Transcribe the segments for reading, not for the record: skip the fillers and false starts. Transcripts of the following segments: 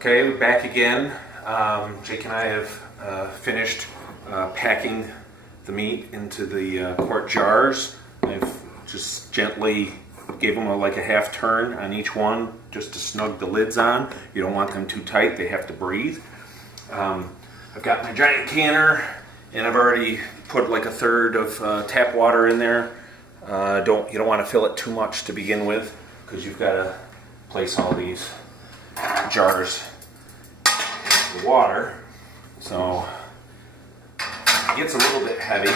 Okay, we're back again. Jake and I have finished packing the meat into the quart jars. I've just gently gave them like a half turn on each one just to snug the lids on. You don't want them too tight, they have to breathe. I've got my giant canner and I've already put like a third of tap water in there. You don't want to fill it too much to begin with because you've got to place all these jars into the water. So it gets a little bit heavy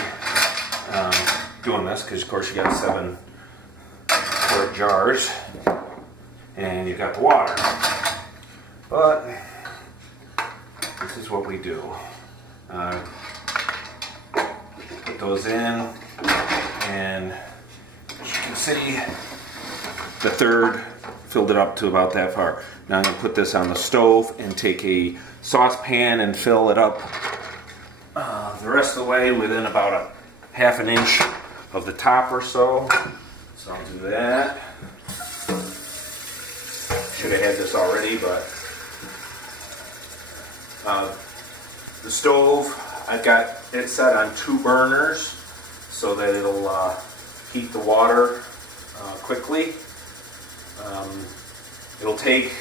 doing this because of course you got 7 quart jars and you've got the water. But this is what we do. Put those in, and as you can see, the third filled it up to about that far. Now I'm going to put this on the stove and take a saucepan and fill it up the rest of the way within about a half an inch of the top or so. So I'll do that. Should have had this already, but the stove, I've got it set on 2 burners so that it'll heat the water quickly. It'll take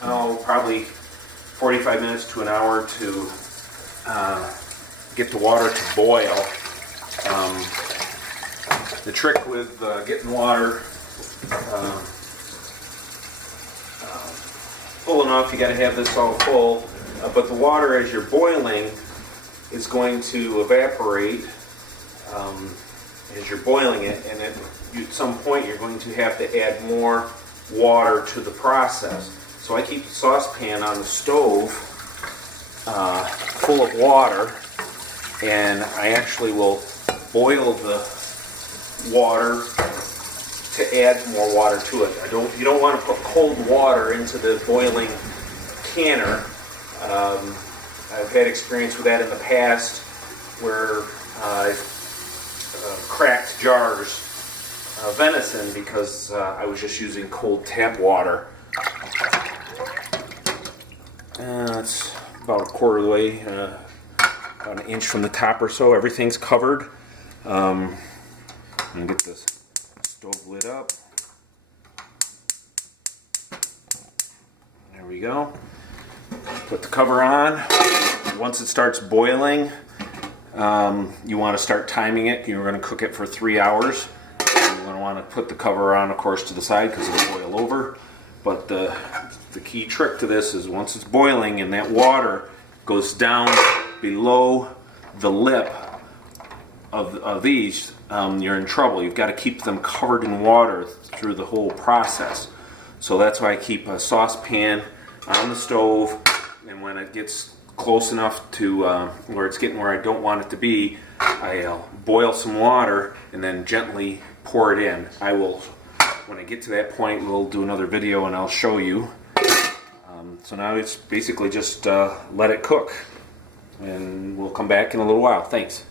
probably 45 minutes to an hour to get the water to boil. The trick with getting water full enough, you got to have this all full, but the water as you're boiling is going to evaporate as you're boiling it, and at some point you're going to have to add more water to the process. So I keep the saucepan on the stove full of water, and I actually will boil the water to add more water to it. You don't want to put cold water into the boiling canner. I've had experience with that in the past where I've cracked jars of venison because I was just using cold tap water. It's about a quarter of the way, about an inch from the top or so. Everything's covered. I'm going to get this stove lit up. There we go. Put the cover on. Once it starts boiling, you want to start timing it. You're going to cook it for 3 hours. You're going to want to put the cover on, of course, to the side because it'll boil over. But the key trick to this is once it's boiling and that water goes down below the lip of these, you're in trouble. You've got to keep them covered in water through the whole process. So that's why I keep a saucepan on the stove, and when it gets close enough to where it's getting where I don't want it to be, I'll boil some water and then gently pour it in. When I get to that point, we'll do another video and I'll show you. So now it's basically just let it cook, and we'll come back in a little while. Thanks.